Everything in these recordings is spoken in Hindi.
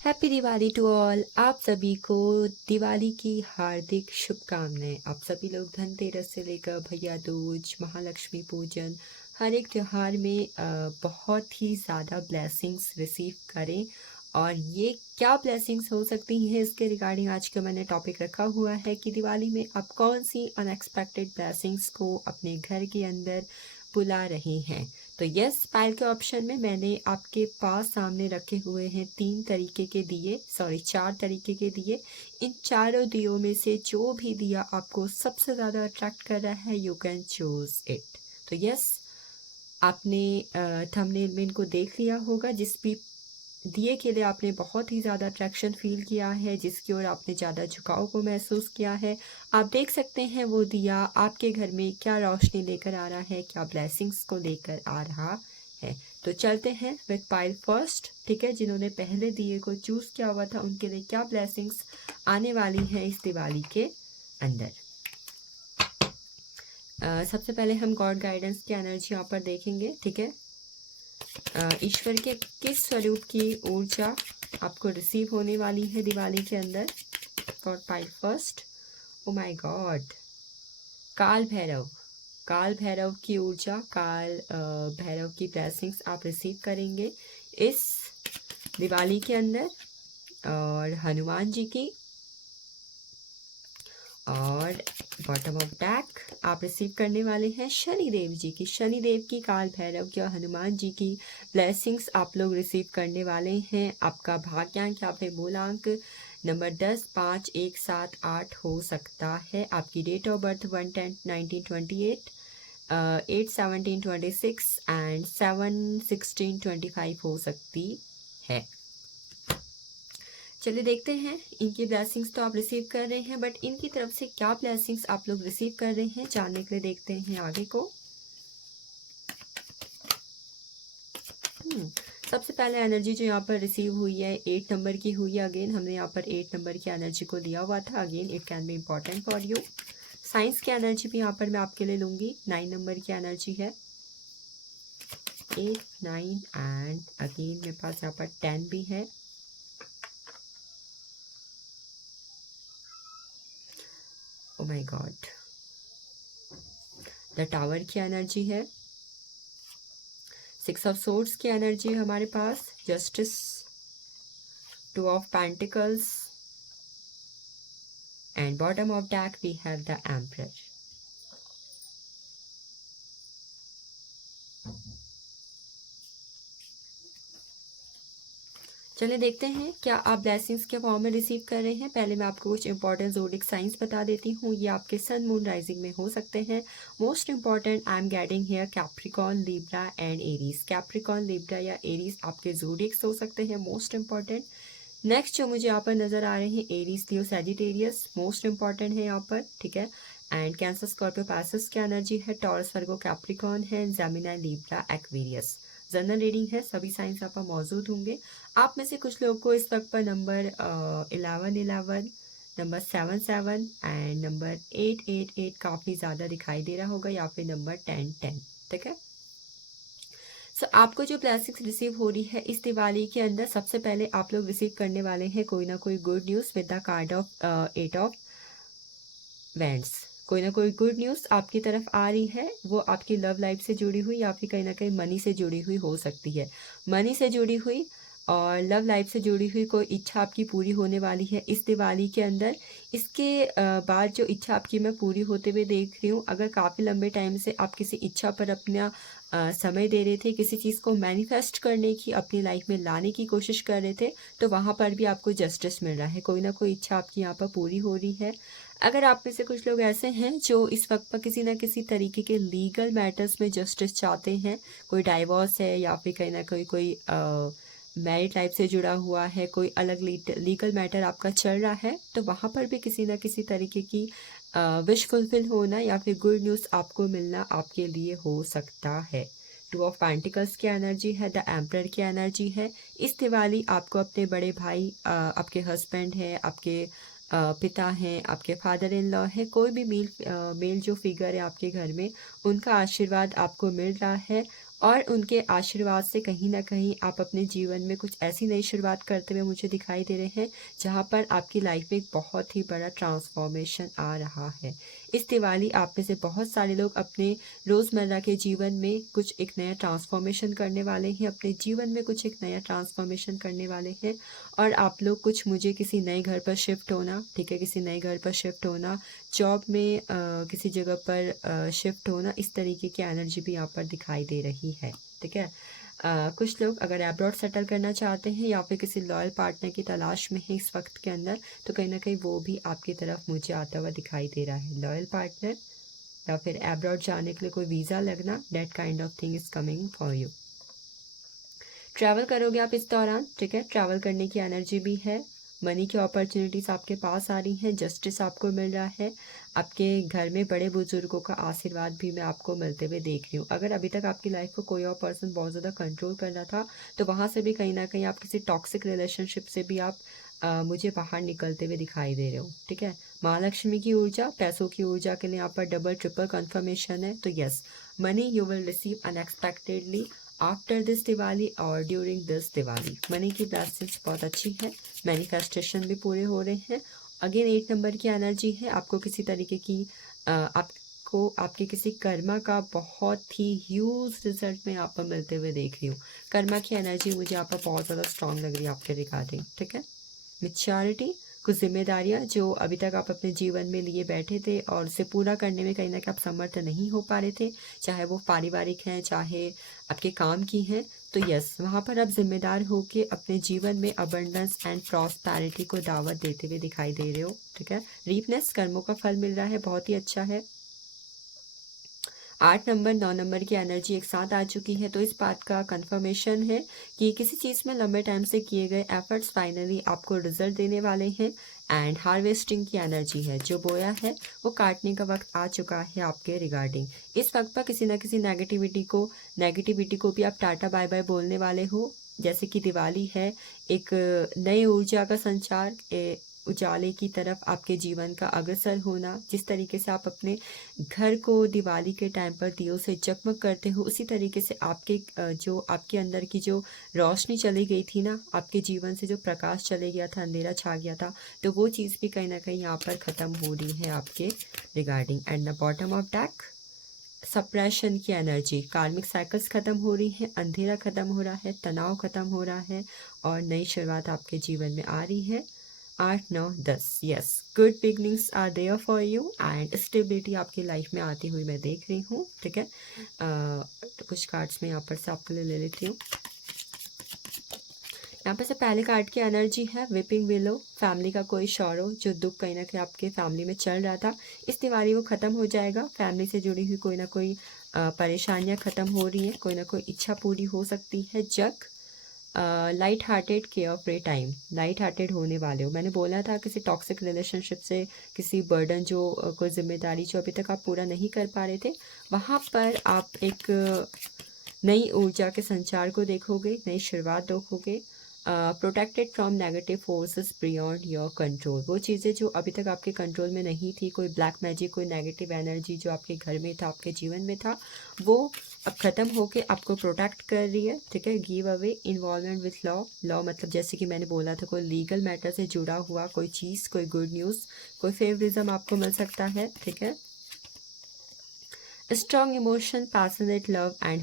Happy Diwali to all. आप सभी को दिवाली की हार्दिक शुभकामनाएं। आप सभी लोग धनतेरस से लेकर भैया दूज, महालक्ष्मी पूजन, हर एक त्यौहार में बहुत ही ज़्यादा ब्लेसिंग्स रिसीव करें। और ये क्या ब्लेसिंग्स हो सकती हैं, इसके रिगार्डिंग आज का मैंने टॉपिक रखा हुआ है कि दिवाली में आप कौन सी अनएक्सपेक्टेड ब्लेसिंग्स को अपने घर के अंदर बुला रहे हैं। तो यस, फाइल के ऑप्शन में मैंने आपके पास सामने रखे हुए हैं चार तरीके के दिए। इन चारों दियों में से जो भी दिया आपको सबसे ज़्यादा अट्रैक्ट कर रहा है, यू कैन चूज इट। तो यस, आपने थंबनेल में इनको देख लिया होगा। जिस भी दिए के लिए आपने बहुत ही ज़्यादा अट्रैक्शन फील किया है, जिसकी ओर आपने ज़्यादा झुकाव को महसूस किया है, आप देख सकते हैं वो दिया आपके घर में क्या रोशनी लेकर आ रहा है, क्या ब्लेसिंग्स को लेकर आ रहा है। तो चलते हैं विद पाइल फर्स्ट। ठीक है, जिन्होंने पहले दिए को चूज़ किया हुआ था उनके लिए क्या ब्लेसिंग्स आने वाली है इस दिवाली के अंदर। सबसे पहले हम गॉड गाइडेंस की एनर्जी यहाँ पर देखेंगे। ठीक है, ईश्वर के किस स्वरूप की ऊर्जा आपको रिसीव होने वाली है दिवाली के अंदर। God pile first. O my God, काल भैरव। काल भैरव की ऊर्जा, काल भैरव की ब्लेसिंग्स आप रिसीव करेंगे इस दिवाली के अंदर। और हनुमान जी की, और बॉटम ऑफ डेक आप रिसीव करने वाले हैं शनिदेव जी की। शनिदेव की, काल भैरव की और हनुमान जी की ब्लेसिंग्स आप लोग रिसीव करने वाले हैं। आपका भाग्यांक या फिर मूलांक नंबर 10, 5, 1, 7, 8 हो सकता है। आपकी डेट ऑफ बर्थ 1/10/1928, 8/17/26 एंड 7/16/25 हो सकती है। चलिए देखते हैं, इनकी ब्लेसिंग्स तो आप रिसीव कर रहे हैं, बट इनकी तरफ से क्या ब्लेसिंग्स आप लोग रिसीव कर रहे हैं जानने के लिए देखते हैं आगे को। सबसे पहले एनर्जी जो यहाँ पर रिसीव हुई है 8 नंबर की हुई है। अगेन हमने यहाँ पर 8 नंबर की एनर्जी को दिया हुआ था। Again it can be important for you. Science की एनर्जी भी यहाँ पर मैं आपके लिए लूँगी। 9 नंबर की एनर्जी है, 8, 9 एंड अगेन मेरे पास यहाँ पर 10 भी है। Oh my God, the tower की एनर्जी है, 6 ऑफ सोर्ड्स की एनर्जी है हमारे पास, justice, 2 of pentacles and bottom of deck we have the emperor. चलिए देखते हैं क्या आप ब्लेसिंग्स के फॉर्म में रिसीव कर रहे हैं। पहले मैं आपको कुछ इंपॉर्टेंट ज़ोडिक साइंस बता देती हूँ। ये आपके सन, मून, राइजिंग में हो सकते हैं। Most important, I am getting here Capricorn, Libra and Aries. Capricorn, Libra या एरीज आपके ज़ोडिक्स हो सकते हैं, मोस्ट इंपॉर्टेंट। नेक्स्ट जो मुझे यहाँ पर नज़र आ रहे हैं, एरीज, लियो, सैजिटेरियस, मोस्ट इंपॉर्टेंट है यहाँ पर। ठीक है, एंड कैंसर, स्कॉर्पियो, पैसिस की एनर्जी है, टॉरस, वर्गो, कैप्रिकॉर्न है, Gemini, Libra, Aquarius. General reading है, सभी साइंस यहाँ पर मौजूद होंगे। आप में से कुछ लोगों को इस वक्त पर नंबर 11, नंबर 7 एंड नंबर 8 काफ़ी ज़्यादा दिखाई दे रहा होगा, या फिर नंबर 10। ठीक है, सो आपको जो ब्लेसिंग्स रिसीव हो रही है इस दिवाली के अंदर, सबसे पहले आप लोग रिसीव करने वाले हैं कोई ना कोई good news with the card of 8 of wands. कोई ना कोई गुड न्यूज़ आपकी तरफ आ रही है, वो आपकी लव लाइफ से जुड़ी हुई या फिर कहीं ना कहीं मनी से जुड़ी हुई हो सकती है। मनी से जुड़ी हुई और लव लाइफ से जुड़ी हुई कोई इच्छा आपकी पूरी होने वाली है इस दिवाली के अंदर। इसके बाद जो इच्छा आपकी मैं पूरी होते हुए देख रही हूँ, अगर काफ़ी लंबे टाइम से आप किसी इच्छा पर अपना समय दे रहे थे, किसी चीज़ को मैनिफेस्ट करने की, अपनी लाइफ में लाने की कोशिश कर रहे थे, तो वहाँ पर भी आपको जस्टिस मिल रहा है। कोई ना कोई इच्छा आपकी यहाँ पर पूरी हो रही है। अगर आप में से कुछ लोग ऐसे हैं जो इस वक्त पर किसी ना किसी तरीके के लीगल मैटर्स में जस्टिस चाहते हैं, कोई डाइवोर्स है या फिर कहीं ना कोई मैरिड लाइफ से जुड़ा हुआ है, कोई अलग लीगल मैटर आपका चल रहा है, तो वहाँ पर भी किसी ना किसी तरीके की विश फुलफिल होना या फिर गुड न्यूज़ आपको मिलना आपके लिए हो सकता है। 2 ऑफ पेंटिकल्स की एनर्जी है, द एम्परर की एनर्जी है। इस दिवाली आपको अपने बड़े भाई, आपके हस्बैंड हैं, आपके पिता हैं, आपके फादर इन लॉ हैं, कोई भी मेल जो फिगर है आपके घर में, उनका आशीर्वाद आपको मिल रहा है। और उनके आशीर्वाद से कहीं न कहीं आप अपने जीवन में कुछ ऐसी नई शुरुआत करते हुए मुझे दिखाई दे रहे हैं, जहाँ पर आपकी लाइफ में एक बहुत ही बड़ा ट्रांसफ़ॉर्मेशन आ रहा है। इस दिवाली आप में से बहुत सारे लोग अपने रोज़मर्रा के जीवन में कुछ एक नया ट्रांसफ़ॉर्मेशन करने वाले हैं, अपने जीवन में कुछ एक नया ट्रांसफ़ॉर्मेशन करने वाले हैं और आप लोग कुछ मुझे किसी नए घर पर शिफ्ट होना, ठीक है, किसी नए घर पर शिफ्ट होना, जॉब में किसी जगह पर शिफ्ट होना, इस तरीके की एनर्जी भी यहाँ पर दिखाई दे रही है, ठीक है। कुछ लोग अगर अब्रॉड सेटल करना चाहते हैं या फिर किसी लॉयल पार्टनर की तलाश में है इस वक्त के अंदर, तो कहीं ना कहीं वो भी आपकी तरफ मुझे आता हुआ दिखाई दे रहा है। लॉयल पार्टनर या फिर अब्रॉड जाने के लिए कोई वीज़ा लगना, that kind of thing is coming for you. Travel करोगे आप इस दौरान, ठीक है, ट्रैवल करने की एनर्जी भी है। मनी की अपॉर्चुनिटीज़ आपके पास आ रही हैं, जस्टिस आपको मिल रहा है। आपके घर में बड़े बुजुर्गों का आशीर्वाद भी मैं आपको मिलते हुए देख रही हूँ। अगर अभी तक आपकी लाइफ को कोई और पर्सन बहुत ज़्यादा कंट्रोल कर रहा था, तो वहाँ से भी कहीं ना कहीं आप किसी टॉक्सिक रिलेशनशिप से भी आप मुझे बाहर निकलते हुए दिखाई दे रहे हो, ठीक है। महालक्ष्मी की ऊर्जा, पैसों की ऊर्जा के लिए यहाँ पर डबल ट्रिपल कन्फर्मेशन है। तो yes, money you will receive unexpectedly after this Diwali और ड्यूरिंग दिस दिवाली। मनी की ब्लेसिंग्स बहुत अच्छी है, मैनिफेस्टेशन भी पूरे हो रहे हैं। अगेन 8 नंबर की एनर्जी है, आपको किसी तरीके की आपको आपके किसी कर्मा का बहुत ही ह्यूज रिजल्ट में यहाँ पर मिलते हुए देख रही हूँ। कर्मा की एनर्जी मुझे यहाँ पर बहुत ज़्यादा स्ट्रांग लग रही है आपके रिगार्डिंग, ठीक है। मैच्योरिटी, कुछ जिम्मेदारियां जो अभी तक आप अपने जीवन में लिए बैठे थे और उसे पूरा करने में कहीं ना कहीं आप समर्थ नहीं हो पा रहे थे, चाहे वो पारिवारिक हैं चाहे आपके काम की हैं, तो यस, वहाँ पर आप जिम्मेदार होके अपने जीवन में अबंडेंस एंड प्रॉस्पेरिटी को दावत देते हुए दिखाई दे रहे हो, ठीक है। रीपनेस, कर्मों का फल मिल रहा है, बहुत ही अच्छा है। 8 नंबर 9 नंबर की एनर्जी एक साथ आ चुकी है, तो इस बात का कंफर्मेशन है कि किसी चीज़ में लंबे टाइम से किए गए एफर्ट्स फाइनली आपको रिजल्ट देने वाले हैं। एंड हार्वेस्टिंग की एनर्जी है, जो बोया है वो काटने का वक्त आ चुका है आपके रिगार्डिंग। इस वक्त पर किसी न किसी नेगेटिविटी को भी आप टाटा बाय बाय बोलने वाले हो। जैसे कि दिवाली है, एक नई ऊर्जा का संचार, उजाले की तरफ आपके जीवन का अग्रसर होना। जिस तरीके से आप अपने घर को दिवाली के टाइम पर दियों से जगमग करते हो, उसी तरीके से आपके जो आपके अंदर की जो रोशनी चली गई थी ना, आपके जीवन से जो प्रकाश चले गया था, अंधेरा छा गया था, तो वो चीज़ भी कहीं ना कहीं यहाँ पर ख़त्म हो रही है आपके regarding. And the bottom of deck, suppression की एनर्जी, कार्मिक साइकिल्स ख़त्म हो रही है, अंधेरा ख़त्म हो रहा है, तनाव ख़त्म हो रहा है और नई शुरुआत आपके जीवन में आ रही है। 8 9 10, yes, good beginnings are there for you and stability आपकी लाइफ में आती हुई मैं देख रही हूँ, ठीक है। तो कुछ कार्ड्स मैं यहाँ पर से आपके लिए ले लेती हूँ। यहाँ पे से पहले कार्ड की एनर्जी है विपिंग विलो, फैमिली का कोई शौरो, जो दुख कहीं ना कहीं आपके फैमिली में चल रहा था, इस दिवाली वो ख़त्म हो जाएगा। फैमिली से जुड़ी हुई कोई ना कोई परेशानियाँ ख़त्म हो रही हैं, कोई ना कोई इच्छा पूरी हो सकती है। Jug, light hearted care free time, light hearted होने वाले हो। मैंने बोला था किसी टॉक्सिक रिलेशनशिप से किसी बर्डन जो कोई जिम्मेदारी जो अभी तक आप पूरा नहीं कर पा रहे थे, वहाँ पर आप एक नई ऊर्जा के संचार को देखोगे, नई शुरुआत देखोगे। Protected from negative forces beyond your control, वो चीज़ें जो अभी तक आपके कंट्रोल में नहीं थी, कोई ब्लैक मैजिक, कोई नेगेटिव एनर्जी जो आपके घर में था, आपके जीवन में था, वो अब ख़त्म होके आपको प्रोटेक्ट कर रही है, ठीक है। Give away involvement with law, law मतलब जैसे कि मैंने बोला था, कोई लीगल मैटर से जुड़ा हुआ कोई चीज़, कोई गुड न्यूज़, कोई फेवरिज्म आपको मिल सकता है, ठीक है। Strong emotion, passionate love and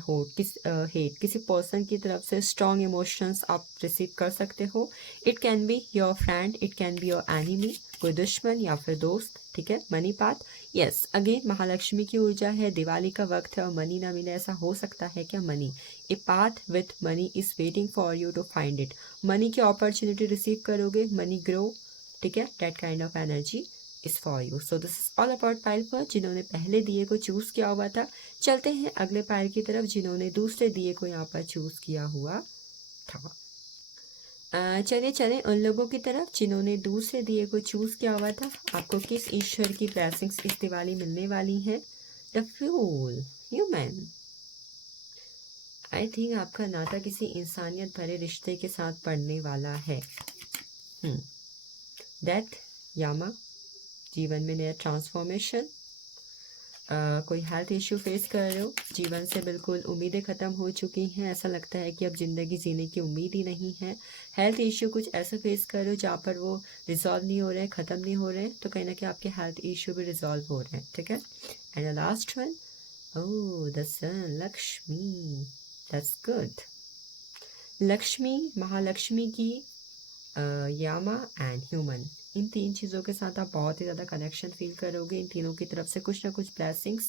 hate, किसी पर्सन की तरफ से स्ट्रॉन्ग इमोशंस आप रिसीव कर सकते हो। It can be your friend, it can be your enemy, कोई दुश्मन या फिर दोस्त, ठीक है। Money path, yes, again Mahalakshmi की ऊर्जा है, दिवाली का वक्त है और मनी ना मिले ऐसा हो सकता है क्या? Money, a path with money is waiting for you to find it. Money की अपॉर्चुनिटी रिसीव करोगे, मनी ग्रो, ठीक है, that kind of energy is for you. So this is all about pile पर जिन्होंने पहले दिए को चूज किया हुआ था। चलते हैं अगले पाइल की तरफ जिन्होंने दूसरे दिए को यहाँ पर चूज किया हुआ था। चलिए चलें उन लोगों की तरफ जिन्होंने दूसरे दिए को चूज किया हुआ था। आपको किस ईश्वर की ब्लेसिंग्स इस दिवाली मिलने वाली है? The fuel, human, I think आपका नाता किसी इंसानियत भरे रिश्ते के साथ पड़ने वाला है। डेथ, यामा, जीवन में नया ट्रांसफॉर्मेशन, कोई हेल्थ इश्यू फेस कर रहे हो, जीवन से बिल्कुल उम्मीदें ख़त्म हो चुकी हैं, ऐसा लगता है कि अब ज़िंदगी जीने की उम्मीद ही नहीं है। हेल्थ इश्यू कुछ ऐसा फेस कर रहे हो जहाँ पर वो रिजॉल्व नहीं हो रहे हैं, ख़त्म नहीं हो रहे हैं, तो कहीं ना कहीं आपके हेल्थ इश्यू भी रिजॉल्व हो रहे हैं, ठीक है। And the last one, oh the sun, Lakshmi, that's good. Lakshmi, Mahalakshmi की यामा एंड ह्यूमन, इन तीन चीज़ों के साथ आप बहुत ही ज़्यादा कनेक्शन फील करोगे। इन तीनों की तरफ से कुछ ना कुछ ब्लेसिंग्स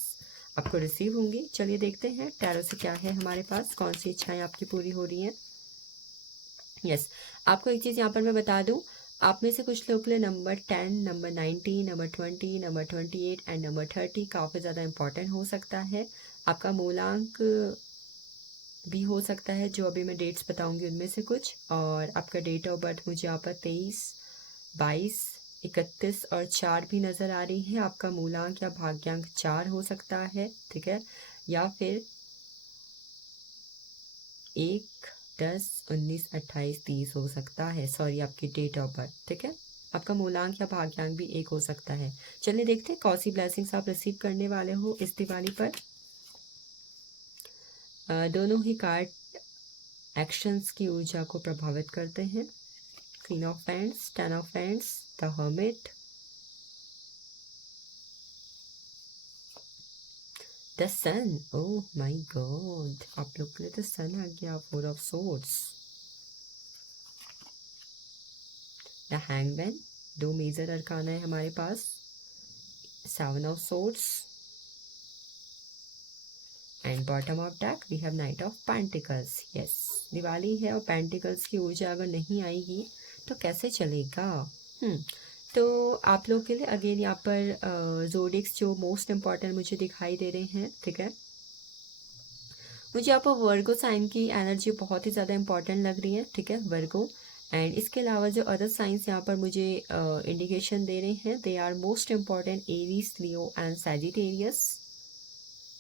आपको रिसीव होंगी। चलिए देखते हैं टैरो से क्या है हमारे पास, कौन सी इच्छाएं आपकी पूरी हो रही हैं। यस, आपको एक चीज़ यहाँ पर मैं बता दूँ, आप में से कुछ लोग के लिए number 10, number 19, number 20, number 28 and number 30 काफ़ी ज़्यादा इंपॉर्टेंट हो सकता है। आपका मूलांक भी हो सकता है, जो अभी मैं डेट्स बताऊंगी उनमें से कुछ, और आपका डेट ऑफ बर्थ मुझे यहाँ पर 23, 22, 31 और 4 भी नज़र आ रही है। आपका मूलांक या भाग्यांक 4 हो सकता है, ठीक है, या फिर 1, 10, 19, 28, 30 हो सकता है। सॉरी, आपकी डेट ऑफ बर्थ, ठीक है। आपका मूलांक या भाग्यांक भी 1 हो सकता है। चलिए देखते हैं कौन सी ब्लेसिंग्स आप रिसीव करने वाले हो इस दिवाली पर। दोनों ही कार्ड एक्शंस की ऊर्जा को प्रभावित करते हैं। Queen of Wands, Ten of Wands, the Hermit, the Sun. Oh my God, आप लोग के लिए तो सन आ गया। Four of Swords, the Hangman, दो मेजर अरकाना है हमारे पास। Seven of Swords, and bottom of deck we have knight of pentacles. Yes, Diwali है और पेंटिकल्स की ऊर्जा अगर नहीं आएगी तो कैसे चलेगा। तो आप लोग के लिए अगेन यहाँ पर जोडिक्स जो मोस्ट इम्पॉर्टेंट मुझे दिखाई दे रहे हैं, ठीक है। मुझे यहाँ पर वर्गो साइन की एनर्जी बहुत ही ज़्यादा इंपॉर्टेंट लग रही है, ठीक है, वर्गो। एंड इसके अलावा जो अदर साइंस यहाँ पर मुझे इंडिकेशन दे रहे हैं, they are most important Aries, Leo and Sagittarius,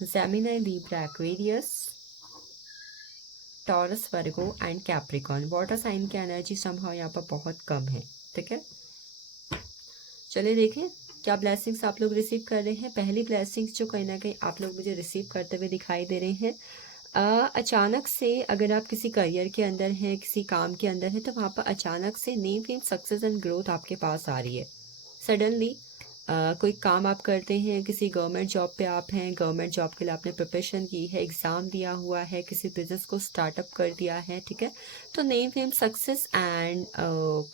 Gemini, Libra, Aquarius, Taurus, Virgo and Capricorn. Water sign की एनर्जी समहाउ यहाँ पर बहुत कम है, ठीक है। चलिए देखें क्या ब्लेसिंग्स आप लोग रिसीव कर रहे हैं। पहली ब्लेसिंग्स जो कहीं ना कहीं आप लोग मुझे रिसीव करते हुए दिखाई दे रहे हैं, अचानक से अगर आप किसी करियर के अंदर हैं, किसी काम के अंदर हैं, तो वहाँ पर अचानक से name fame success and growth आपके पास आ रही है। सडनली कोई काम आप करते हैं, किसी गवर्नमेंट जॉब पे आप हैं, गवर्नमेंट जॉब के लिए आपने प्रिपरेशन की है, एग्ज़ाम दिया हुआ है, किसी बिजनेस को स्टार्टअप कर दिया है, ठीक है। तो name fame success and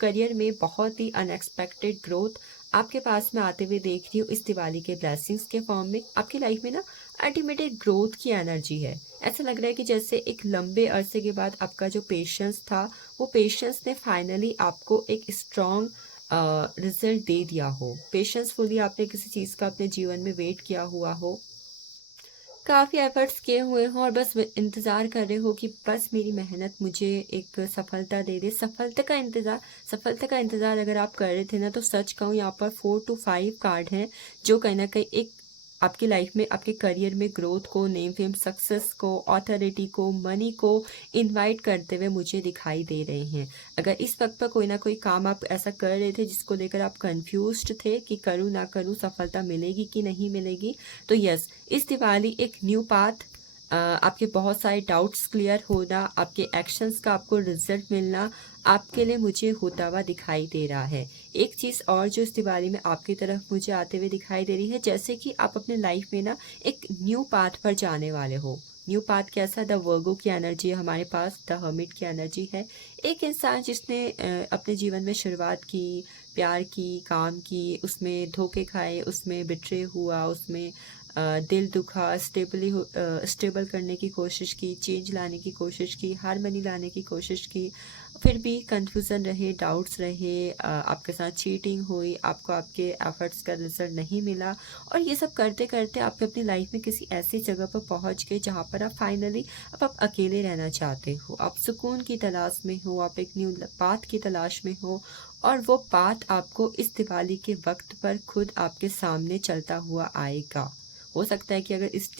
career में बहुत ही अनएक्सपेक्टेड ग्रोथ आपके पास में आते हुए देख रही हूँ इस दिवाली के ब्लेसिंग्स के फॉर्म में। आपकी लाइफ में ना अल्टीमेटेड ग्रोथ की एनर्जी है। ऐसा लग रहा है कि जैसे एक लंबे अरसे के बाद आपका जो पेशेंस था, वो पेशेंस ने फाइनली आपको एक स्ट्रॉन्ग रिजल्ट दे दिया हो। पेशेंसफुली आपने किसी चीज़ का अपने जीवन में वेट किया हुआ हो, काफ़ी एफर्ट्स किए हुए हों और बस इंतज़ार कर रहे हो कि बस मेरी मेहनत मुझे एक सफलता दे दे। सफलता का इंतज़ार अगर आप कर रहे थे ना, तो सच कहूँ यहाँ पर 4 to 5 कार्ड हैं जो कहीं ना कहीं एक आपकी लाइफ में, आपके करियर में ग्रोथ को, नेम फेम सक्सेस को, ऑथोरिटी को, मनी को इनवाइट करते हुए मुझे दिखाई दे रहे हैं। अगर इस वक्त पर कोई ना कोई काम आप ऐसा कर रहे थे जिसको लेकर आप कंफ्यूज्ड थे कि करूँ ना करूँ, सफलता मिलेगी कि नहीं मिलेगी, तो यस, इस दिवाली एक न्यू पाथ, आपके बहुत सारे डाउट्स क्लियर होना, आपके एक्शंस का आपको रिजल्ट मिलना आपके लिए मुझे होता हुआ दिखाई दे रहा है। एक चीज़ और जो इस दिवाली में आपकी तरफ मुझे आते हुए दिखाई दे रही है, जैसे कि आप अपने लाइफ में ना एक न्यू पाथ पर जाने वाले हो। न्यू पाथ कैसा? द वर्गो की एनर्जी है हमारे पास, द हर्मिट की एनर्जी है। एक इंसान जिसने अपने जीवन में शुरुआत की, प्यार की, काम की, उसमें धोखे खाए, उसमें बिट्रे हुआ, उसमें दिल दुखा, स्टेबल करने की कोशिश की, चेंज लाने की कोशिश की, हारमनी लाने की कोशिश की, फिर भी कंफ्यूजन रहे, डाउट्स रहे, आपके साथ चीटिंग हुई, आपको आपके एफर्ट्स का रिजल्ट नहीं मिला, और ये सब करते करते आप अपनी लाइफ में किसी ऐसी जगह पर पहुंच गए जहां पर आप फाइनली अब आप अकेले रहना चाहते हो, आप सुकून की तलाश में हो, आप एक न्यू पाथ की तलाश में हो, और वो पाथ आपको इस दिवाली के वक्त पर खुद आपके सामने चलता हुआ आएगा। हो सकता है कि अगर इस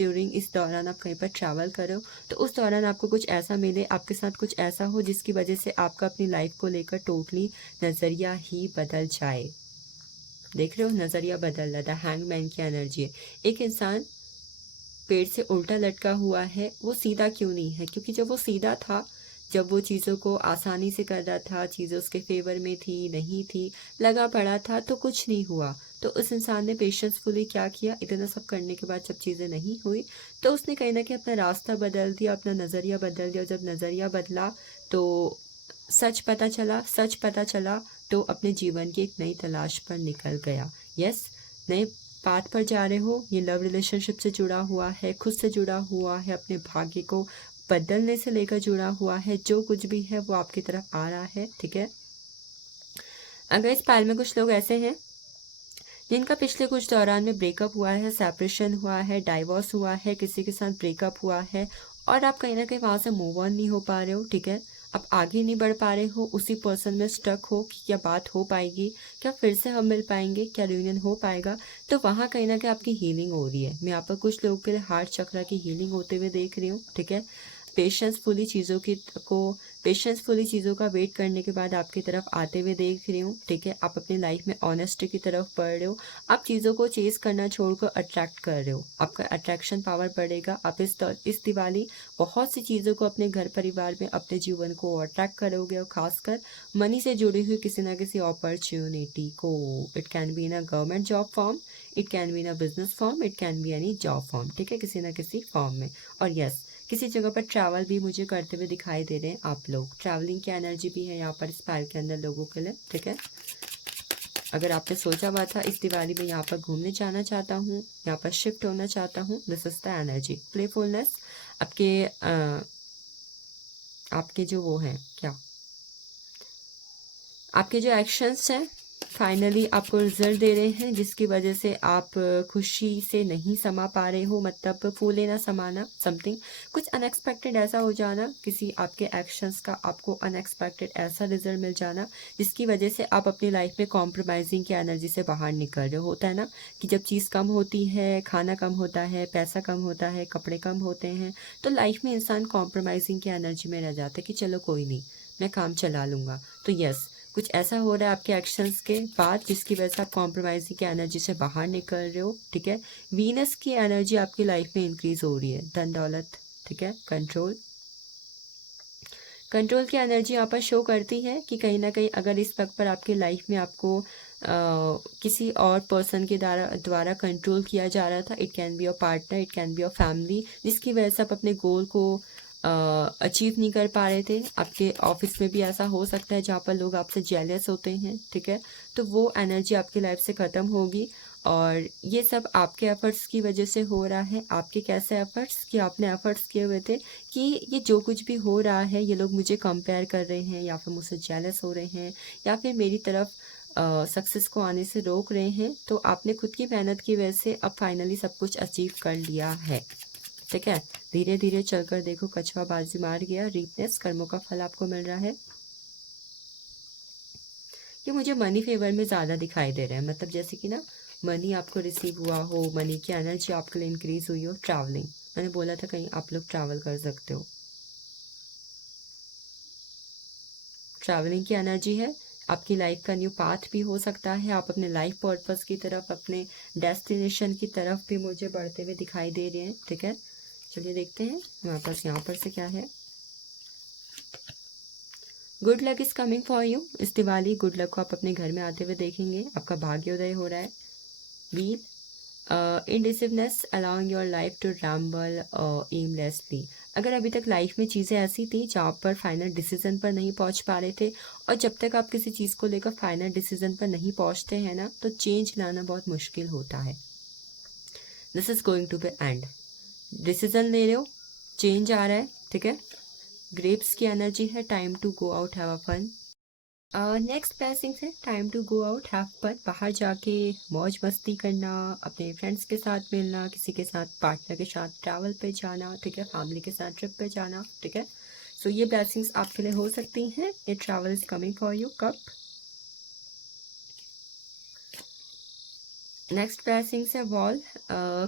दौरान आप कहीं पर ट्रैवल करो, तो उस दौरान आपको कुछ ऐसा मिले, आपके साथ कुछ ऐसा हो जिसकी वजह से आपका अपनी लाइफ को लेकर टोटली नज़रिया ही बदल जाए। देख रहे हो, नज़रिया बदल रहा था। हैंगमैन की एनर्जी है। एक इंसान पेड़ से उल्टा लटका हुआ है वो सीधा क्यों नहीं है, क्योंकि जब वो सीधा था, जब वो चीज़ों को आसानी से कर रहा था, चीज़ें उसके फेवर में थी नहीं थी, लगा पड़ा था, तो कुछ नहीं हुआ। तो उस इंसान ने पेशेंसफुली क्या किया, इतना सब करने के बाद जब चीज़ें नहीं हुई तो उसने कहीं ना कहीं अपना रास्ता बदल दिया, अपना नज़रिया बदल दिया। जब नज़रिया बदला तो सच पता चला तो अपने जीवन की एक नई तलाश पर निकल गया। यस, नए पाथ पर जा रहे हो, ये लव रिलेशनशिप से जुड़ा हुआ है, खुद से जुड़ा हुआ है, अपने भाग्य को बदलने से लेकर जुड़ा हुआ है। जो कुछ भी है वो आपकी तरफ आ रहा है, ठीक है। अगर इस पाल में कुछ लोग ऐसे हैं जिनका पिछले कुछ दौरान में ब्रेकअप हुआ है, सेपरेशन हुआ है, डाइवोर्स हुआ है, किसी के साथ ब्रेकअप हुआ है और आप कहीं ना कहीं वहाँ से मूव ऑन नहीं हो पा रहे हो, ठीक है। आप आगे नहीं बढ़ पा रहे हो, उसी पर्सन में स्टक हो कि क्या बात हो पाएगी, क्या फिर से हम मिल पाएंगे, क्या रियूनियन हो पाएगा। तो वहाँ कहीं ना कहीं आपकी हीलिंग हो रही है। मैं यहाँ पर कुछ लोगों के लिए हार्ट चक्र की हीलिंग होते हुए देख रही हूँ, ठीक है। पेशेंसफुली चीज़ों का वेट करने के बाद आपकी तरफ आते हुए देख रही हूँ, ठीक है। आप अपनी लाइफ में ऑनेस्टी की तरफ बढ़ रहे हो, आप चीज़ों को चेज करना छोड़कर अट्रैक्ट कर रहे हो, आपका अट्रैक्शन पावर बढ़ेगा। आप इस दिवाली बहुत सी चीज़ों को अपने घर परिवार में, अपने जीवन को अट्रैक्ट करोगे और खासकर मनी से जुड़ी हुई किसी ना किसी अपॉर्चुनिटी को। It can be in a government job form, it can be in a business form, it can be any job form, ठीक है, किसी ना किसी फॉर्म में। और यस, किसी जगह पर ट्रैवल भी मुझे करते हुए दिखाई दे रहे हैं आप लोग। ट्रैवलिंग की एनर्जी भी है यहाँ पर इस पैर के अंदर लोगों के लिए, ठीक है। अगर आपने सोचा हुआ था इस दिवाली में यहाँ पर घूमने जाना चाहता हूँ, यहाँ पर शिफ्ट होना चाहता हूँ, this is the energy. Playfulness आपके जो वो हैं क्या, आपके जो एक्शंस हैं फाइनली आपको रिजल्ट दे रहे हैं, जिसकी वजह से आप खुशी से नहीं समा पा रहे हो, मतलब फूले ना समाना, समथिंग कुछ अनएक्सपेक्टेड ऐसा हो जाना, किसी आपके एक्शंस का आपको अनएक्सपेक्टेड ऐसा रिजल्ट मिल जाना जिसकी वजह से आप अपनी लाइफ में कॉम्प्रोमाइजिंग की एनर्जी से बाहर निकल रहे हो। होता है ना कि जब चीज़ कम होती है, खाना कम होता है, पैसा कम होता है, कपड़े कम होते हैं, तो लाइफ में इंसान कॉम्प्रोमाइजिंग की एनर्जी में रह जाता है कि चलो कोई नहीं, मैं काम चला लूँगा। तो यस, कुछ ऐसा हो रहा है आपके एक्शंस के बाद जिसकी वजह से आप कॉम्प्रोमाइजिंग की एनर्जी से बाहर निकल रहे हो, ठीक है। वीनस की एनर्जी आपकी लाइफ में इंक्रीज हो रही है, धन दौलत, ठीक है। कंट्रोल की एनर्जी यहाँ पर शो करती है कि कहीं ना कहीं अगर इस वक्त पर आपकी लाइफ में आपको किसी और पर्सन के द्वारा कंट्रोल किया जा रहा था, it can be your partner, it can be your family, जिसकी वजह से आप अपने गोल को अचीव नहीं कर पा रहे थे। आपके ऑफिस में भी ऐसा हो सकता है जहाँ पर लोग आपसे जेलस होते हैं, ठीक है। तो वो एनर्जी आपकी लाइफ से ख़त्म होगी और ये सब आपके एफर्ट्स की वजह से हो रहा है। आपके कैसे एफर्ट्स कि आपने एफर्ट्स किए हुए थे कि ये जो कुछ भी हो रहा है ये लोग मुझे कंपेयर कर रहे हैं या फिर मुझसे जेलस हो रहे हैं या फिर मेरी तरफ सक्सेस को आने से रोक रहे हैं। तो आपने खुद की मेहनत की वजह से अब फाइनली सब कुछ अचीव कर लिया है, ठीक है। धीरे धीरे चलकर देखो, कछुआ बाजी मार गया, रीपनेस, कर्मों का फल आपको मिल रहा है। ये मुझे मनी फेवर में ज़्यादा दिखाई दे रहा है, मतलब जैसे कि ना मनी आपको रिसीव हुआ हो, मनी की एनर्जी आपके लिए इंक्रीज हुई हो। ट्रैवलिंग, मैंने बोला था कहीं आप लोग ट्रैवल कर सकते हो, ट्रैवलिंग की एनर्जी है। आपकी लाइफ का न्यू पाथ भी हो सकता है, आप अपने लाइफ पर्पस की तरफ, अपने डेस्टिनेशन की तरफ भी मुझे बढ़ते हुए दिखाई दे रहे हैं, ठीक है। चलिए देखते हैं हमारे पास यहाँ पर से क्या है। Good luck is coming for you. इस दिवाली गुड लक को आप अपने घर में आते हुए देखेंगे, आपका भाग्योदय हो रहा है। Wheel, indecisiveness allowing your life to ramble aimlessly. अगर अभी तक लाइफ में चीज़ें ऐसी थी जहाँ पर फाइनल डिसीजन पर नहीं पहुँच पा रहे थे, और जब तक आप किसी चीज़ को लेकर फाइनल डिसीजन पर नहीं पहुँचते हैं ना, तो चेंज लाना बहुत मुश्किल होता है। This is going to be end. Decision ले रहे हो, चेंज आ रहा है, ठीक है। ग्रेप्स की एनर्जी है, time to go out, have a fun. Next blessings है, time to go out, have fun. बाहर जाके मौज मस्ती करना, अपने फ्रेंड्स के साथ मिलना, किसी के साथ, पार्टनर के साथ ट्रैवल पे जाना, ठीक है, फैमिली के साथ ट्रिप पे जाना, ठीक है। सो ये ब्लेसिंग्स आपके लिए हो सकती हैं। ये travel is coming for you. कब नेक्स्ट ब्लेसिंग्स है वॉल।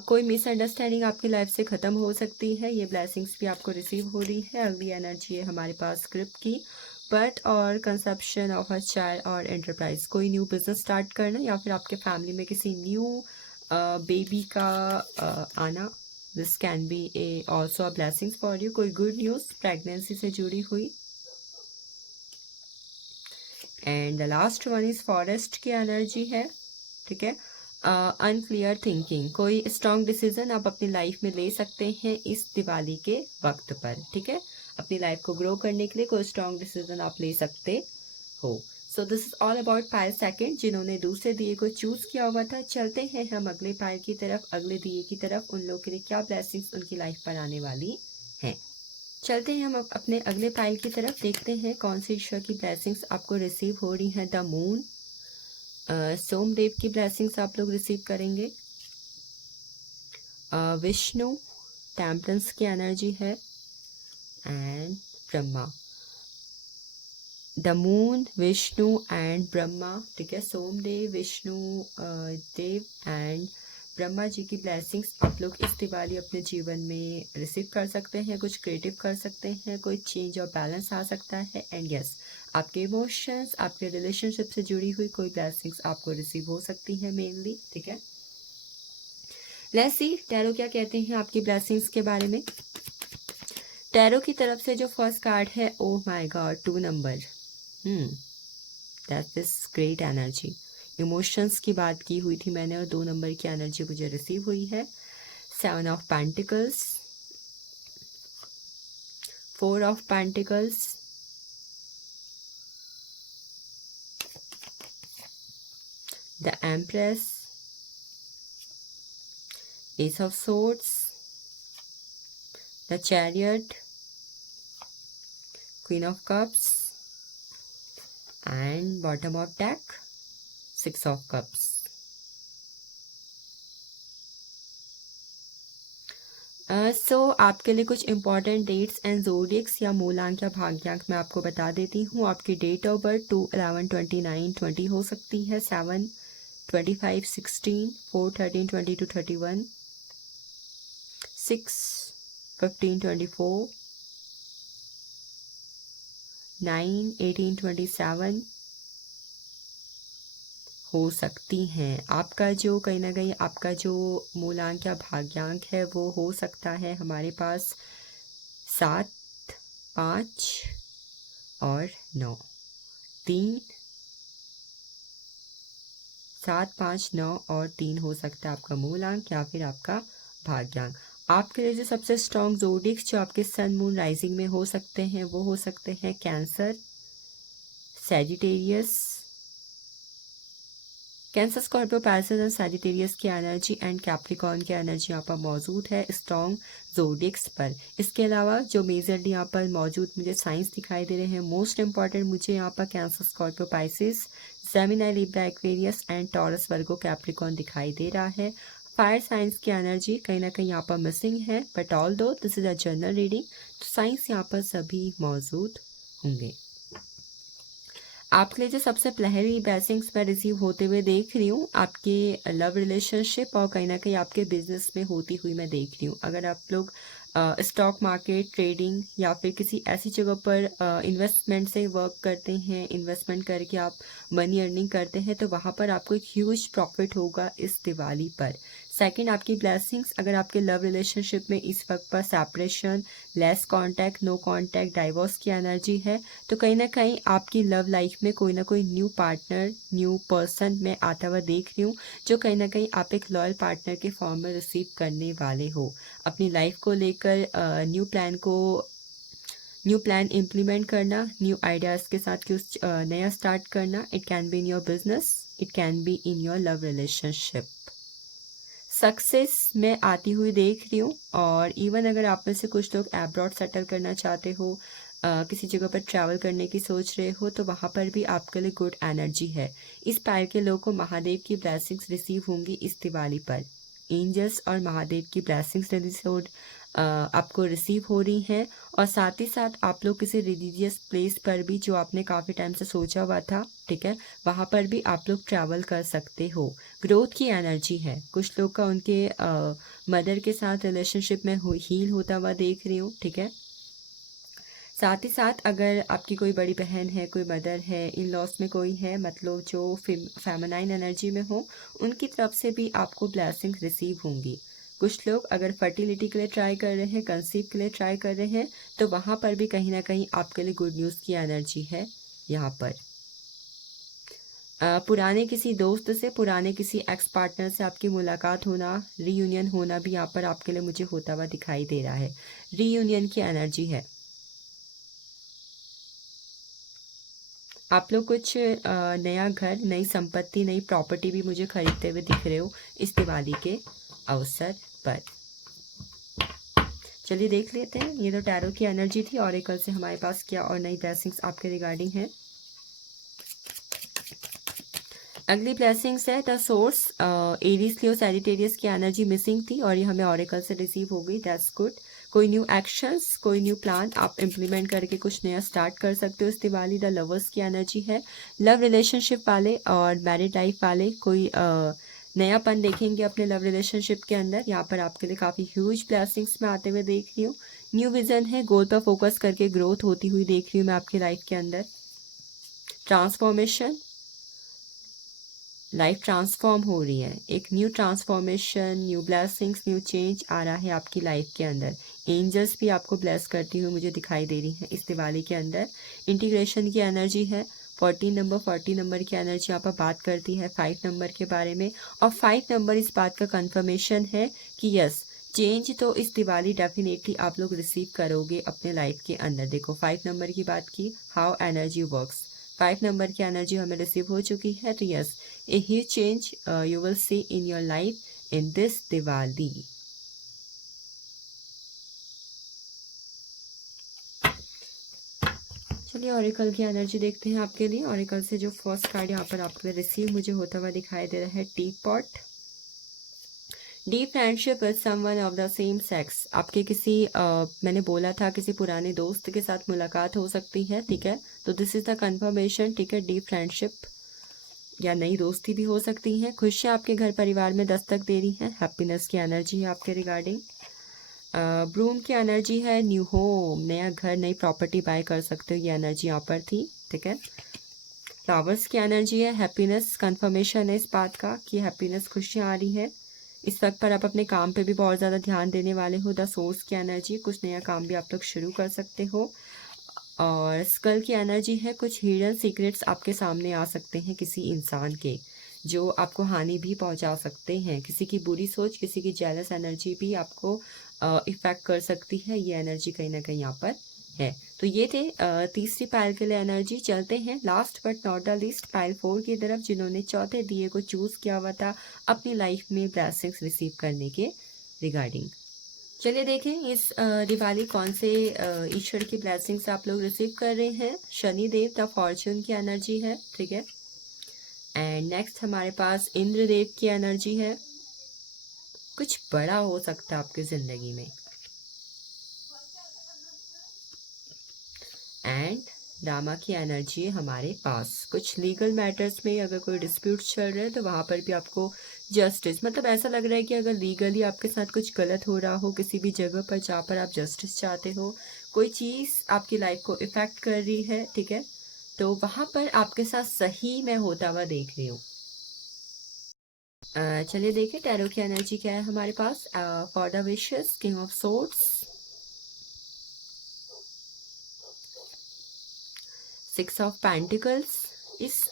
कोई मिसअंडरस्टैंडिंग आपकी लाइफ से ख़त्म हो सकती है, ये ब्लेसिंग्स भी आपको रिसीव हो रही है। अगली एनर्जी है हमारे पास स्क्रिप्ट की, बर्थ और कंसेप्शन ऑफ अ चाइल्ड और एंटरप्राइज। कोई न्यू बिजनेस स्टार्ट करना या फिर आपके फैमिली में किसी न्यू बेबी का आना, this can be A also a blessings for you. कोई गुड न्यूज़ प्रेगनेंसी से जुड़ी हुई। And the last one is forest की एनर्जी है, ठीक है। अनक्लियर थिंकिंग, कोई स्ट्रॉन्ग डिसीजन आप अपनी लाइफ में ले सकते हैं इस दिवाली के वक्त पर, ठीक है। अपनी लाइफ को ग्रो करने के लिए कोई स्ट्रॉन्ग डिसीजन आप ले सकते हो। सो this is all about Payal second, जिन्होंने दूसरे दिए को चूज किया हुआ था। चलते हैं हम अगले पायल की तरफ, अगले दिए की तरफ, उन लोगों के लिए क्या ब्लेसिंग्स उनकी लाइफ पर आने वाली हैं। चलते हैं हम अपने अगले पायल की तरफ, देखते हैं कौन सी ईश्वर की ब्लेसिंग्स आपको रिसीव हो रही हैं। द मून, सोमदेव की ब्लेसिंग्स आप लोग रिसीव करेंगे। विष्णु, टेम्परेंस की एनर्जी है। And Brahma, the moon, Vishnu and Brahma, ठीक है। सोमदेव, विष्णु देव एंड ब्रह्मा जी की ब्लेसिंग्स आप लोग इस दिवाली अपने जीवन में रिसीव कर सकते हैं। कुछ क्रिएटिव कर सकते हैं, कोई चेंज और बैलेंस आ सकता है। एंड यस, आपके इमोशंस, आपके रिलेशनशिप से जुड़ी हुई कोई ब्लेसिंग्स आपको रिसीव हो सकती हैं मेनली, ठीक है। लेट्स सी टैरो क्या कहते हैं आपकी ब्लेसिंग्स के बारे में। टैरो की तरफ से जो फर्स्ट कार्ड है, oh my God, 2 number. That is great energy. Emotions की बात की हुई थी मैंने और 2 नंबर की एनर्जी मुझे रिसीव हुई है। 7 of pentacles, 4 of pentacles, the empress, ace of swords, the chariot, queen of cups and bottom of deck 6 of cups. So आपके लिए कुछ इंपॉर्टेंट डेट्स एंड ज़ोडिएक्स या मूलांक या भाग्यांक मैं आपको बता देती हूँ। आपकी डेट ऑफ बर्थ 2/11/29/20 हो सकती है, 7/25/16, 4/13/22/31, 6/15/24, 9/18/27 हो सकती हैं। आपका जो कहीं ना कहीं आपका जो मूलांक या भाग्यांक है वो हो सकता है हमारे पास 7, 5 और 9, 3, 7, 5, 9 और 3 हो सकता है आपका मूलांक या फिर आपका भाग्यांक। आपके लिए जो सबसे स्ट्रॉन्ग ज़ोडिएक्स जो आपके सन मून राइजिंग में हो सकते हैं वो हो सकते हैं cancer, Sagittarius, cancer, Scorpio, passage and Sagittarius की एनर्जी एंड कैप्रिकॉर्न की एनर्जी यहाँ पर मौजूद है स्ट्रॉन्ग ज़ोडिएक्स पर। इसके अलावा जो मेजरली यहाँ पर मौजूद मुझे साइंस दिखाई दे रहे हैं, मोस्ट इंपॉर्टेंट मुझे यहाँ पर cancer, Scorpio, Pisces, Gemini, Libra, Aquarius and taurus, Virgo, Capricorn दिखाई दे रहा है। फायर साइंस की एनर्जी कहीं ना कहीं यहाँ पर मिसिंग है, बट ऑल दो this is a general reading, तो साइंस यहाँ पर सभी मौजूद होंगे। आपके लिए जो सबसे पहली ब्लेसिंग्स मैं रिसीव होते हुए देख रही हूँ आपके लव रिलेशनशिप और कहीं ना कहीं आपके बिजनेस में होती हुई मैं देख रही हूँ। अगर आप लोग स्टॉक मार्केट, ट्रेडिंग या फिर किसी ऐसी जगह पर इन्वेस्टमेंट से वर्क करते हैं, इन्वेस्टमेंट करके आप मनी अर्निंग करते हैं, तो वहाँ पर आपको एक ह्यूज प्रॉफिट होगा इस दिवाली पर। सेकंड, आपकी ब्लेसिंग्स अगर आपके लव रिलेशनशिप में इस वक्त पर separation, less contact, no contact, divorce की एनर्जी है, तो कहीं ना कहीं आपकी लव लाइफ में कोई ना कोई न्यू पार्टनर, न्यू पर्सन मैं आता हुआ देख रही हूँ, जो कहीं ना कहीं आप एक लॉयल पार्टनर के फॉर्म में रिसीव करने वाले हो। अपनी लाइफ को लेकर न्यू प्लान इम्प्लीमेंट करना, न्यू आइडियाज़ के साथ कुछ नया स्टार्ट करना। It can be in your business, it can be in your love relationship. Success में आती हुई देख रही हूँ, और इवन अगर आप में से कुछ लोग एब्रॉड सेटल करना चाहते हो, किसी जगह पर ट्रैवल करने की सोच रहे हो, तो वहाँ पर भी आपके लिए गुड एनर्जी है। इस पैर के लोगों को महादेव की ब्लेसिंग्स रिसीव होंगी इस दिवाली पर। एंजल्स और महादेव की ब्लेसिंग्स आपको रिसीव हो रही हैं, और साथ ही साथ आप लोग किसी रिलीजियस प्लेस पर भी जो आपने काफ़ी टाइम से सोचा हुआ था, ठीक है, वहाँ पर भी आप लोग ट्रैवल कर सकते हो। ग्रोथ की एनर्जी है, कुछ लोग का उनके मदर के साथ रिलेशनशिप में हील होता हुआ देख रही हूँ, ठीक है। साथ ही साथ अगर आपकी कोई बड़ी बहन है, कोई मदर है, इन लॉस में कोई है, मतलब जो फेमिनाइन एनर्जी में हो, उनकी तरफ से भी आपको ब्लेसिंग रिसीव होंगी। कुछ लोग अगर फर्टिलिटी के लिए ट्राई कर रहे हैं, कंसीव के लिए ट्राई कर रहे हैं, तो वहाँ पर भी कहीं ना कहीं आपके लिए गुड न्यूज़ की एनर्जी है यहाँ पर। पुराने किसी दोस्त से, पुराने किसी एक्स पार्टनर से आपकी मुलाकात होना, रीयूनियन होना भी यहाँ पर आपके लिए मुझे होता हुआ दिखाई दे रहा है। रीयूनियन की एनर्जी है। आप लोग कुछ नया घर, नई संपत्ति, नई प्रॉपर्टी भी मुझे खरीदते हुए दिख रहे हो इस दिवाली के अवसर पर। चलिए देख लेते हैं। ये तो टैरो की एनर्जी थी। ऑरेकल से हमारे पास क्या और नई ब्लेसिंग्स आपके रिगार्डिंग है। अगली ब्लेसिंग्स है the source. Aries, Leo, Sagittarius की एनर्जी मिसिंग थी और ये हमें ऑरेकल से रिसीव हो गई। That's good. कोई न्यू एक्शंस, कोई न्यू प्लान आप इम्प्लीमेंट करके कुछ नया स्टार्ट कर सकते हो इस दिवाली। द लवर्स की एनर्जी है। लव रिलेशनशिप वाले और मैरिड लाइफ वाले कोई नयापन देखेंगे अपने लव रिलेशनशिप के अंदर। यहाँ पर आपके लिए काफ़ी ह्यूज ब्लेसिंग्स में आते हुए देख रही हूँ। न्यू विजन है, गोल पर फोकस करके ग्रोथ होती हुई देख रही हूँ मैं आपकी लाइफ के अंदर। ट्रांसफॉर्मेशन, लाइफ ट्रांसफॉर्म हो रही है। एक new transformation, new blessings, new change आ रहा है आपकी लाइफ के अंदर। एंजल्स भी आपको ब्लेस करती हुई मुझे दिखाई दे रही है इस दिवाली के अंदर। इंटीग्रेशन की एनर्जी है। 40 नंबर की एनर्जी यहाँ पर बात करती है 5 नंबर के बारे में। और 5 नंबर इस बात का कंफर्मेशन है कि यस, चेंज तो इस दिवाली डेफिनेटली आप लोग रिसीव करोगे अपने लाइफ के अंदर। देखो 5 नंबर की बात की, हाउ एनर्जी वर्क्स। 5 नंबर की एनर्जी हमें रिसीव हो चुकी है, तो yes, a huge change you will see in your life in this Diwali. चलिए ऑरिकल की एनर्जी देखते हैं आपके लिए। ऑरिकल से जो फर्स्ट कार्ड यहाँ पर आपके लिए रिसीव मुझे होता हुआ दिखाई दे रहा है, T pot. Deep friendship with someone of the same sex. आपके किसी मैंने बोला था किसी पुराने दोस्त के साथ मुलाकात हो सकती है, ठीक है। तो दिस इज द कंफर्मेशन, ठीक है। डीप फ्रेंडशिप या नई दोस्ती भी हो सकती है। खुशियाँ आपके घर परिवार में दस्तक दे रही हैं। हैप्पीनेस की एनर्जी है आपके रिगार्डिंग। ब्रूम की एनर्जी है, न्यू होम, नया घर, नई प्रॉपर्टी बाय कर सकते हो, ये एनर्जी यहाँ पर थी, ठीक है। फ्लावर्स की एनर्जी है। हैप्पीनेस कंफर्मेशन है इस बात का कि हैप्पीनेस, खुशियाँ आ रही है। इस वक्त पर आप अपने काम पे भी बहुत ज़्यादा ध्यान देने वाले हो। द सोर्स की एनर्जी, कुछ नया काम भी आप लोग शुरू कर सकते हो। और स्कल की एनर्जी है, कुछ हिडन सीक्रेट्स आपके सामने आ सकते हैं किसी इंसान के, जो आपको हानि भी पहुंचा सकते हैं। किसी की बुरी सोच, किसी की जेलस एनर्जी भी आपको इफेक्ट कर सकती है। ये एनर्जी कहीं ना कहीं यहाँ पर है। तो ये थे तीसरी पायल के लिए एनर्जी। चलते हैं last but not the least pile 4 की तरफ, जिन्होंने चौथे दिए को चूज किया हुआ था अपनी लाइफ में ब्लेसिंग्स रिसीव करने के रिगार्डिंग। चलिए देखें इस दिवाली कौन से ईश्वर की ब्लेसिंग्स आप लोग रिसीव कर रहे हैं। शनि देव, द फॉर्चून की एनर्जी है, ठीक है। एंड नेक्स्ट हमारे पास इंद्रदेव की एनर्जी है। कुछ बड़ा हो सकता है आपकी जिंदगी में। एंड रामा की एनर्जी है हमारे पास। कुछ लीगल मैटर्स में अगर कोई डिस्प्यूट चल रहे हैं तो वहाँ पर भी आपको जस्टिस, मतलब ऐसा लग रहा है कि अगर लीगली आपके साथ कुछ गलत हो रहा हो किसी भी जगह पर जहाँ पर आप जस्टिस चाहते हो, कोई चीज़ आपकी लाइफ को इफेक्ट कर रही है, ठीक है, तो वहाँ पर आपके साथ सही में होता हुआ देख रही हूँ। चलिए देखिए टैरो की एनर्जी क्या है हमारे पास। For the wishes, king of swords, 6 of pentacles. इस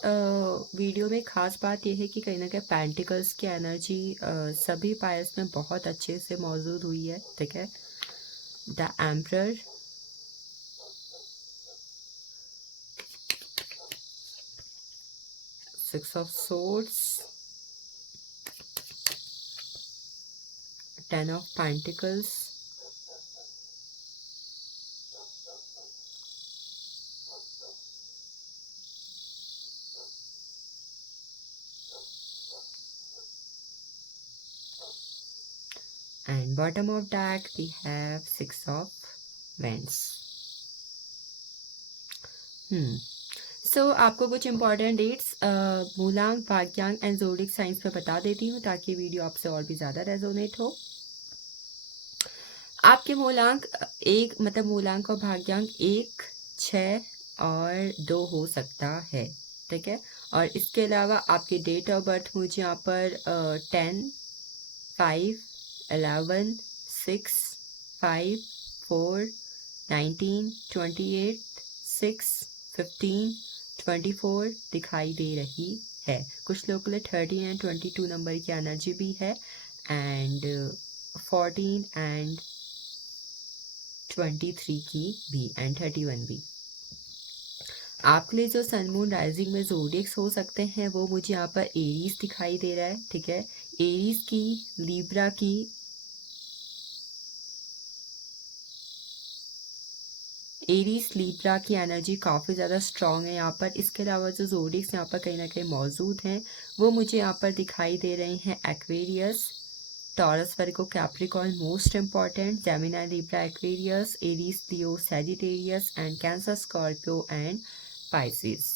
वीडियो में खास बात यह है कि कहीं ना कहीं पेंटिकल्स की एनर्जी सभी पायल्स में बहुत अच्छे से मौजूद हुई है, ठीक है। The emperor, six of swords, 10 of pentacles, and bottom of deck we have 6 of wands. सो आपको कुछ इंपॉर्टेंट डेट्स मूलांक, भाग्यांक एंड ज़ोडिक साइंस पे बता देती हूँ ताकि वीडियो आपसे और भी ज़्यादा रेजोनेट हो। आपके मूलांक एक, मतलब मूलांक और भाग्यांक 1, 6 और 2 हो सकता है, ठीक है। और इसके अलावा आपकी डेट ऑफ बर्थ मुझे यहाँ पर 10, 5 11, 6, 5, 4, 19, 28, 6, 15, 24 दिखाई दे रही है। कुछ लोगों के लिए 13 एंड 22 नंबर की एनर्जी भी है, एंड 14 एंड 23 की भी, एंड 31 भी। आपके लिए जो सन मून राइजिंग में ज़ोडिएक्स हो सकते हैं वो मुझे यहाँ पर एरीज दिखाई दे रहा है, ठीक है। एरीज की, लिब्रा की, एरीज लिब्रा की एनर्जी काफ़ी ज़्यादा स्ट्रॉन्ग है यहाँ पर। इसके अलावा जो ज़ोडिएक्स यहाँ पर कहीं ना कहीं मौजूद हैं वो मुझे यहाँ पर दिखाई दे रहे हैं Aquarius, Taurus, Virgo, Capricorn most important, Gemini, Libra, Aquarius, Aries, Leo, Sagittarius and cancer, Scorpio and Pisces.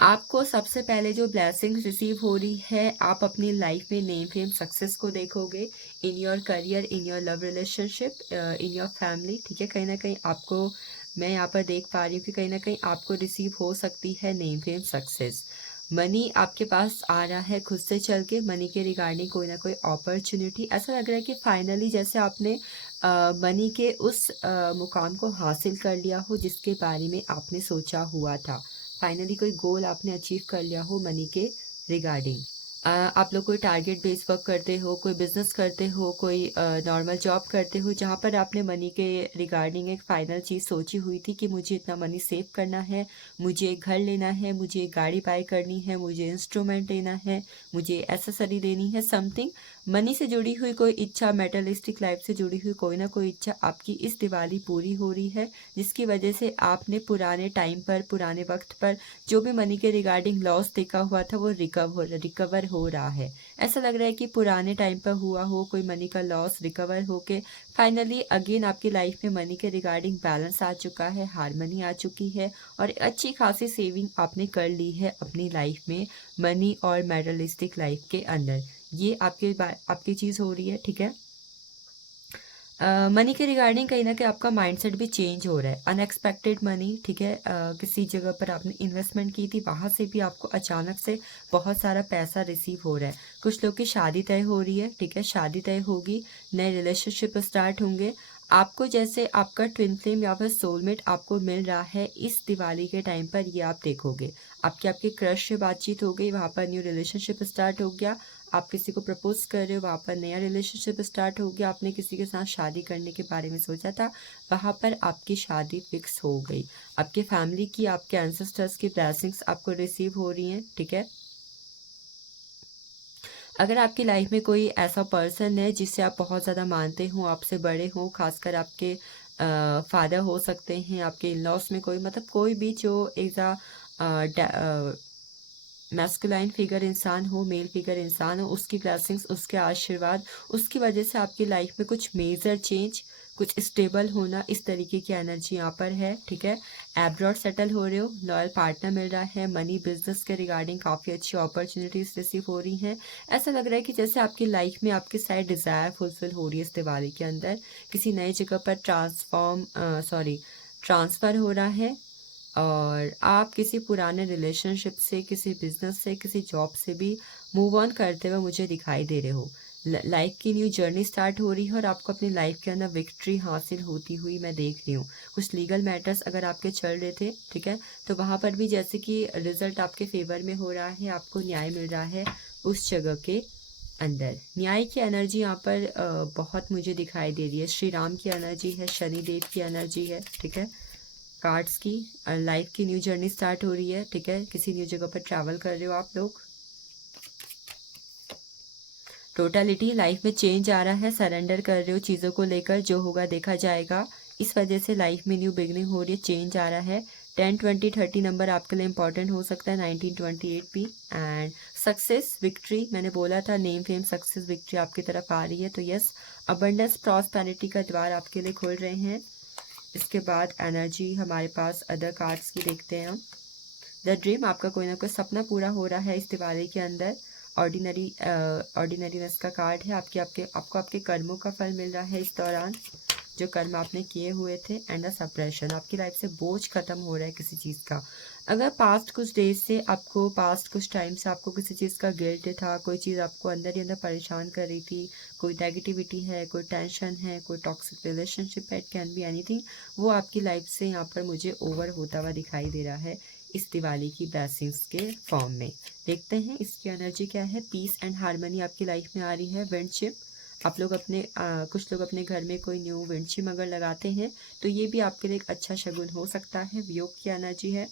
आपको सबसे पहले जो ब्लेसिंग रिसीव हो रही है, आप अपनी लाइफ में नेम फेम सक्सेस को देखोगे in your career, in your love relationship, in your family, ठीक है। कहीं ना कहीं आपको, मैं यहाँ पर देख पा रही हूँ कि कहीं ना कहीं आपको रिसीव हो सकती है नेम फेम सक्सेस। मनी आपके पास आ रहा है खुद से चल के, मनी के रिगार्डिंग कोई ना कोई अपॉर्चुनिटी। ऐसा लग रहा है कि फाइनली जैसे आपने मनी के उस मुकाम को हासिल कर लिया हो जिसके बारे में आपने सोचा हुआ था। फाइनली कोई गोल आपने अचीव कर लिया हो मनी के रिगार्डिंग। आप लोग कोई टारगेट बेस्ड वर्क करते हो, कोई बिजनेस करते हो, कोई नॉर्मल जॉब करते हो, जहाँ पर आपने मनी के रिगार्डिंग एक फाइनल चीज़ सोची हुई थी कि मुझे इतना मनी सेव करना है, मुझे एक घर लेना है, मुझे एक गाड़ी बाय करनी है, मुझे इंस्ट्रूमेंट लेना है, मुझे एसेसरी लेनी है, समथिंग मनी से जुड़ी हुई कोई इच्छा, मेटलिस्टिक लाइफ से जुड़ी हुई कोई ना कोई इच्छा आपकी इस दिवाली पूरी हो रही है, जिसकी वजह से आपने पुराने टाइम पर, पुराने वक्त पर जो भी मनी के रिगार्डिंग लॉस देखा हुआ था वो रिकवर हो रहा है। ऐसा लग रहा है कि पुराने टाइम पर हुआ हो कोई मनी का लॉस रिकवर होके फाइनली अगेन आपकी लाइफ में मनी के रिगार्डिंग बैलेंस आ चुका है, हार्मनी आ चुकी है, और अच्छी खासी सेविंग आपने कर ली है अपनी लाइफ में, मनी और मेटलिस्टिक लाइफ के अंदर। ये आपकी चीज़ हो रही है, ठीक है। मनी के रिगार्डिंग कहीं ना कहीं आपका माइंडसेट भी चेंज हो रहा है। अनएक्सपेक्टेड मनी, ठीक है। किसी जगह पर आपने इन्वेस्टमेंट की थी, वहाँ से भी आपको अचानक से बहुत सारा पैसा रिसीव हो रहा है। कुछ लोग की शादी तय हो रही है, ठीक है, शादी तय होगी, नए रिलेशनशिप स्टार्ट होंगे। आपको जैसे आपका ट्विन फ्लेम या फिर सोलमेट आपको मिल रहा है इस दिवाली के टाइम पर, ये आप देखोगे। आपके क्रश से बातचीत हो गई, वहाँ पर न्यू रिलेशनशिप स्टार्ट हो गया। आप किसी को प्रपोज कर रहे हो, वहाँ पर नया रिलेशनशिप स्टार्ट हो गया। आपने किसी के साथ शादी करने के बारे में सोचा था, वहाँ पर आपकी शादी फिक्स हो गई। आपके फैमिली की, आपके एंसेस्टर्स की ब्लेसिंग्स आपको रिसीव हो रही हैं, ठीक है। अगर आपकी लाइफ में कोई ऐसा पर्सन है जिससे आप बहुत ज़्यादा मानते हो, आपसे बड़े हो, खासकर आपके फादर हो सकते हैं, आपके इन लॉस में कोई, मतलब कोई भी जो एज अ मैस्कुलाइन फिगर इंसान हो, मेल फिगर इंसान हो, उसकी ब्लेसिंग्स, उसके आशीर्वाद, उसकी वजह से आपकी लाइफ में कुछ मेजर चेंज, कुछ स्टेबल होना, इस तरीके की एनर्जी यहाँ पर है, ठीक है। एब्रॉड सेटल हो रहे हो, लॉयल पार्टनर मिल रहा है, मनी बिजनेस के रिगार्डिंग काफ़ी अच्छी अपॉर्चुनिटीज रिसीव हो रही हैं। ऐसा लग रहा है कि जैसे आपकी लाइफ में आपकी सारी डिज़ायर फुलफिल हो रही है इस दिवाली के अंदर। किसी नई जगह पर ट्रांसफ़र हो रहा है, और आप किसी पुराने रिलेशनशिप से, किसी बिजनेस से, किसी जॉब से भी मूव ऑन करते हुए मुझे दिखाई दे रहे हो। लाइफ की न्यू जर्नी स्टार्ट हो रही है और आपको अपनी लाइफ के अंदर विक्ट्री हासिल होती हुई मैं देख रही हूँ। कुछ लीगल मैटर्स अगर आपके चल रहे थे, ठीक है, तो वहाँ पर भी जैसे कि रिजल्ट आपके फेवर में हो रहा है, आपको न्याय मिल रहा है उस जगह के अंदर। न्याय की एनर्जी यहाँ पर बहुत मुझे दिखाई दे रही है। श्री राम की एनर्जी है, शनिदेव की एनर्जी है, ठीक है। कार्ड्स की, लाइफ की न्यू जर्नी स्टार्ट हो रही है, ठीक है। किसी न्यू जगह पर ट्रैवल कर रहे हो आप लोग। टोटलिटी, लाइफ में चेंज आ रहा है, सरेंडर कर रहे हो चीज़ों को लेकर, जो होगा देखा जाएगा। इस वजह से लाइफ में न्यू बिगनिंग हो रही है, चेंज आ रहा है। 10, 20, 30 नंबर आपके लिए इंपॉर्टेंट हो सकता है, 19, 28 भी। एंड सक्सेस, विक्ट्री, मैंने बोला था नेम फेम सक्सेस विक्ट्री आपकी तरफ आ रही है, तो यस, अबंडेंस प्रॉस्पेरिटी का द्वार आपके लिए खोल रहे हैं। इसके बाद एनर्जी हमारे पास अदर कार्ड्स की देखते हैं हम। द ड्रीम, आपका कोई ना कोई सपना पूरा हो रहा है इस दिवाली के अंदर। ऑर्डिनरीनेस का कार्ड है। आपको आपके कर्मों का फल मिल रहा है इस दौरान, जो कर्म आपने किए हुए थे। एंड द सप्रेशन, आपकी लाइफ से बोझ खत्म हो रहा है किसी चीज़ का। अगर पास्ट कुछ डेज से आपको, पास्ट कुछ टाइम से आपको किसी चीज़ का गिल्ट था, कोई चीज़ आपको अंदर ही अंदर परेशान कर रही थी, कोई नेगेटिविटी है, कोई टेंशन है, कोई टॉक्सिक रिलेशनशिप है, इट कैन बी एनीथिंग, वो आपकी लाइफ से यहाँ पर मुझे ओवर होता हुआ दिखाई दे रहा है इस दिवाली की ब्लेसिंग्स के फॉर्म में। देखते हैं इसकी एनर्जी क्या है। पीस एंड हार्मनी आपकी लाइफ में आ रही है। विंडशिप, आप लोग अपने कुछ लोग अपने घर में कोई न्यू विंडशिप अगर लगाते हैं तो ये भी आपके लिए एक अच्छा शगुन हो सकता है। वियोग की एनर्जी है।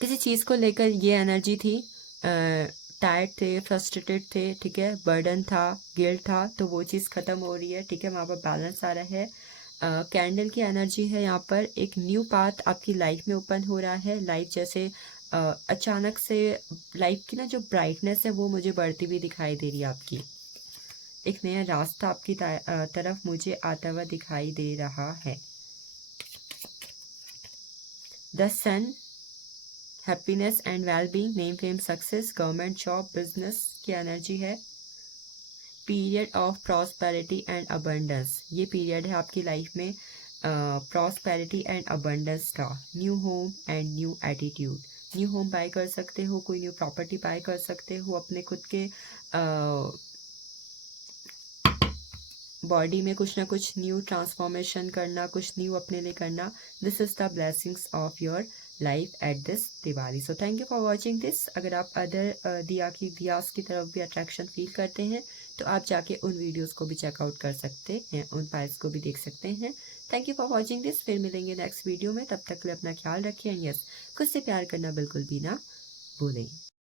किसी चीज़ को लेकर ये एनर्जी थी, टायर्ड थे, फ्रस्ट्रेटेड थे, ठीक है, बर्डन था, गिल्ट था, तो वो चीज़ ख़त्म हो रही है, ठीक है, वहाँ पर बैलेंस आ रहा है। कैंडल की एनर्जी है यहाँ पर। एक न्यू पाथ आपकी लाइफ में ओपन हो रहा है। लाइफ जैसे अचानक से लाइफ की ना जो ब्राइटनेस है वो मुझे बढ़ती हुई दिखाई दे रही है आपकी। एक नया रास्ता आपकी तरफ मुझे आता हुआ दिखाई दे रहा है। The sun, happiness and wellbeing, name fame success, government job, business की एनर्जी है। Period of prosperity and abundance, ये पीरियड है आपकी लाइफ में प्रॉस्पेरिटी एंड अबंडेंस का। New home and new attitude, new home buy कर सकते हो, कोई न्यू प्रॉपर्टी बाय कर सकते हो, अपने खुद के बॉडी में कुछ ना कुछ न्यू ट्रांसफॉर्मेशन करना, कुछ न्यू अपने लिए करना। This is the blessings of your life at this Diwali. So thank you for watching this. अगर आप अदर दियास की तरफ भी अट्रैक्शन फील करते हैं तो आप जाके उन वीडियोस को भी चेकआउट कर सकते हैं, उन फाइल्स को भी देख सकते हैं। Thank you for watching this. फिर मिलेंगे नेक्स्ट वीडियो में, तब तक के लिए अपना ख्याल रखिए एंड यस, खुद से प्यार करना बिल्कुल भी ना भूलें।